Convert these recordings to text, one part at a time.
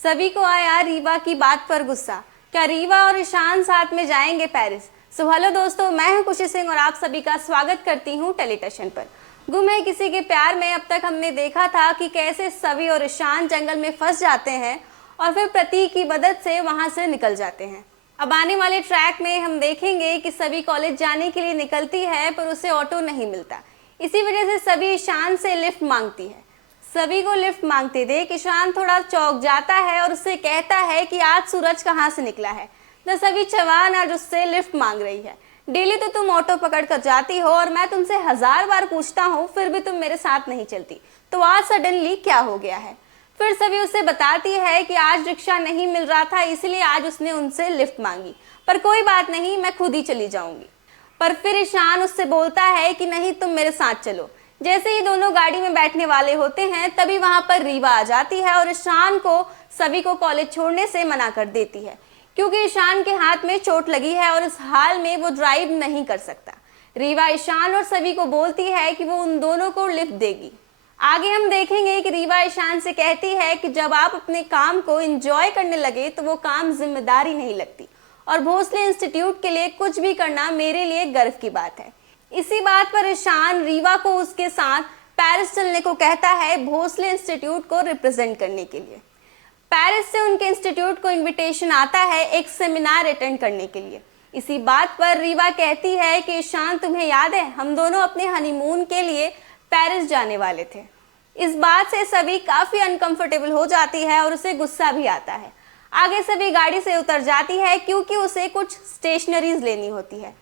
सभी को आया रीवा की बात पर गुस्सा। क्या रीवा और ईशान साथ में जाएंगे पेरिस? सो हेलो दोस्तों, मैं हूं खुशी सिंह और आप सभी का स्वागत करती हूं टेलीटशन पर। गुम है किसी के प्यार में अब तक हमने देखा था कि कैसे सभी और ईशान जंगल में फंस जाते हैं और फिर प्रतीक की मदद से वहां से निकल जाते हैं। अब आने वाले ट्रैक में हम देखेंगे कि सभी कॉलेज जाने के लिए निकलती है पर उसे ऑटो नहीं मिलता। इसी वजह से सभी ईशान से लिफ्ट मांगती है। सभी को लिफ्ट मांगते देख ईशान थोड़ा चौंक जाता है और उससे कहता है कि आज सूरज कहाँ से निकला है। न सभी चवान आज उससे लिफ्ट मांग रही है। डेली तो तुम ऑटो पकड़ कर जाती हो और मैं तुमसे 1000 बार पूछता हूँ फिर भी तुम मेरे साथ नहीं चलती, तो आज सडनली क्या हो गया है? फिर सभी उसे बताती है कि आज रिक्शा नहीं मिल रहा था इसलिए आज उसने उनसे लिफ्ट मांगी, पर कोई बात नहीं, मैं खुद ही चली जाऊंगी। पर फिर ईशान उससे बोलता है कि नहीं, तुम मेरे साथ चलो। जैसे ही दोनों गाड़ी में बैठने वाले होते हैं तभी वहां पर रीवा आ जाती है और ईशान को सभी को कॉलेज छोड़ने से मना कर देती है, क्योंकि ईशान के हाथ में चोट लगी है और इस हाल में वो ड्राइव नहीं कर सकता। रीवा ईशान और सभी को बोलती है कि वो उन दोनों को लिफ्ट देगी। आगे हम देखेंगे कि रीवा ईशान से कहती है कि जब आप अपने काम को एंजॉय करने लगे तो वो काम जिम्मेदारी नहीं लगती, और भोसले इंस्टीट्यूट के लिए कुछ भी करना मेरे लिए गर्व की बात है। इसी बात पर ईशान रीवा को उसके साथ पेरिस चलने को कहता है भोसले इंस्टीट्यूट को रिप्रेजेंट करने के लिए। पेरिस से उनके इंस्टीट्यूट को इनविटेशन आता है एक सेमिनार अटेंड करने के लिए। इसी बात पर रीवा कहती है कि ईशान, तुम्हें याद है हम दोनों अपने हनीमून के लिए पेरिस जाने वाले थे। इस बात से सभी काफी अनकंफर्टेबल हो जाती है और उसे गुस्सा भी आता है। आगे सभी गाड़ी से उतर जाती है क्योंकि उसे कुछ स्टेशनरीज लेनी होती है।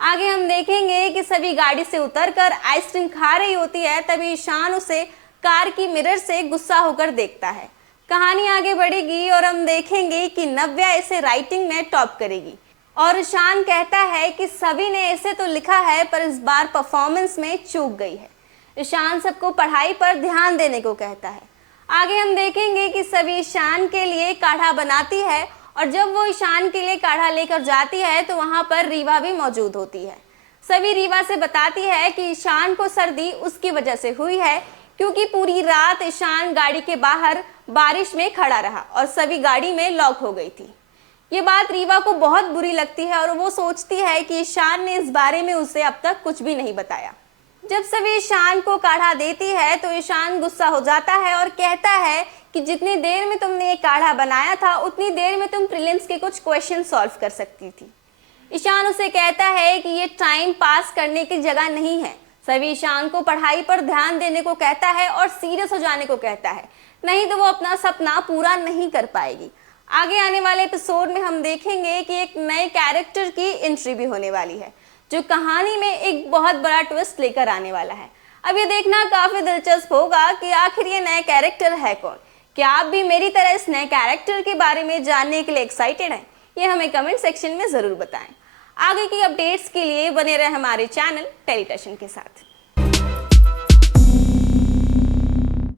आगे हम देखेंगे कि सभी गाड़ी से उतरकर आइसक्रीम खा रही होती है, तभी ईशान उसे कार की मिरर से गुस्सा होकर देखता है। कहानी आगे बढ़ेगी और हम देखेंगे कि नव्या इसे राइटिंग में टॉप करेगी और ईशान कहता है कि सभी ने ऐसे तो लिखा है पर इस बार परफॉर्मेंस में चूक गई है। ईशान सबको पढ़ाई पर ध्यान देने को कहता है। आगे हम देखेंगे कि सभी ईशान के लिए काढ़ा बनाती है और जब वो ईशान के लिए काढ़ा लेकर जाती है तो वहां पर रीवा भी मौजूद होती है। सभी रीवा से बताती है कि ईशान को सर्दी उसकी वजह से हुई है, क्योंकि पूरी रात ईशान गाड़ी के बाहर बारिश में खड़ा रहा और सभी गाड़ी में लॉक हो गई थी। ये बात रीवा को बहुत बुरी लगती है और वो सोचती है कि ईशान ने इस बारे में उसे अब तक कुछ भी नहीं बताया। जब सभी ईशान को काढ़ा देती है तो ईशान गुस्सा हो जाता है और कहता है कि जितनी देर में तुमने ये काढ़ा बनाया था उतनी देर में तुम प्रीलिम्स के कुछ क्वेश्चन सॉल्व कर सकती थी। ईशान उसे कहता है कि ये टाइम पास करने की जगह नहीं है। सभी ईशान को पढ़ाई पर ध्यान देने को कहता है और सीरियस हो जाने को कहता है, नहीं तो वो अपना सपना पूरा नहीं कर पाएगी। आगे आने वाले एपिसोड में हम देखेंगे कि एक नए कैरेक्टर की एंट्री भी होने वाली है, जो कहानी में एक बहुत बड़ा ट्विस्ट लेकर आने वाला है। अब ये देखना काफी दिलचस्प होगा कि आखिर ये नया कैरेक्टर है कौन। क्या आप भी मेरी तरह इस नए कैरेक्टर के बारे में जानने के लिए एक्साइटेड हैं? ये हमें कमेंट सेक्शन में जरूर बताएं। आगे की अपडेट्स के लिए बने रहे हमारे चैनल टेलीटशन के साथ।